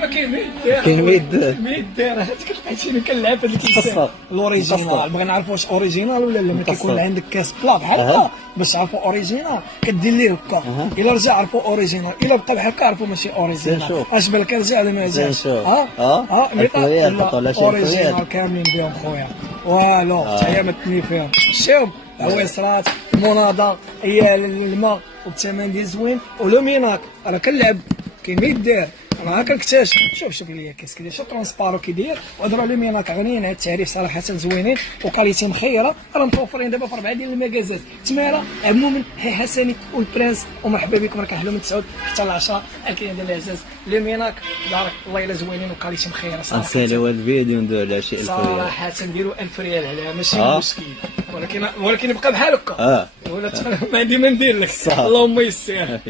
ما كاين ما يدير، كاين ما يدير. ما يدير. هذيك لقيتيني كنلعب في هذيك الكيسان الاوريجينال. بغينا نعرفوا واش اوريجينال ولا لا. ما كيكون عندك كاس بلا بحال هكا باش تعرفوا اوريجينال كدير ليه هكا. الا رجع عرفوا اوريجينال، الا بقى بحال هكا عرفوا ماشي اوريجينال. اش بالك رجع ولا ما رجعش؟ اوريجينال كاملين بهم خويا. والو حتى هي ما تني فيهم. شوف عويصرات مناضه هي الماء والثمن ديال زوين ولوميناك راه كنلعب كاين ما يدير. انا كنكتشف. شوف ليا كاس كيدير، شوف ترونسبارو كيدير، وهضروا على لوميناك غنيين. هاد التعريف صراحه زوينين وكاليتي مخيره. راه متوفرين دابا في 4 ديال المكازات. تماره عموما هي حسني والبرنس ومرحبا بكم. راه كنحلوا من 9 حتى ل 10 الكاين ديال العزاز. لوميناك بارك الله الا زوينين وكاليتي مخيره صراحه. نساليو هاد الفيديو نديرو على شي 1000 ريال صراحه نديرو 1000 ريال عليها ماشي مشكل. ولكن يبقى بحال هكا. ولا ما عندي ما ندير لك. اللهم يسر.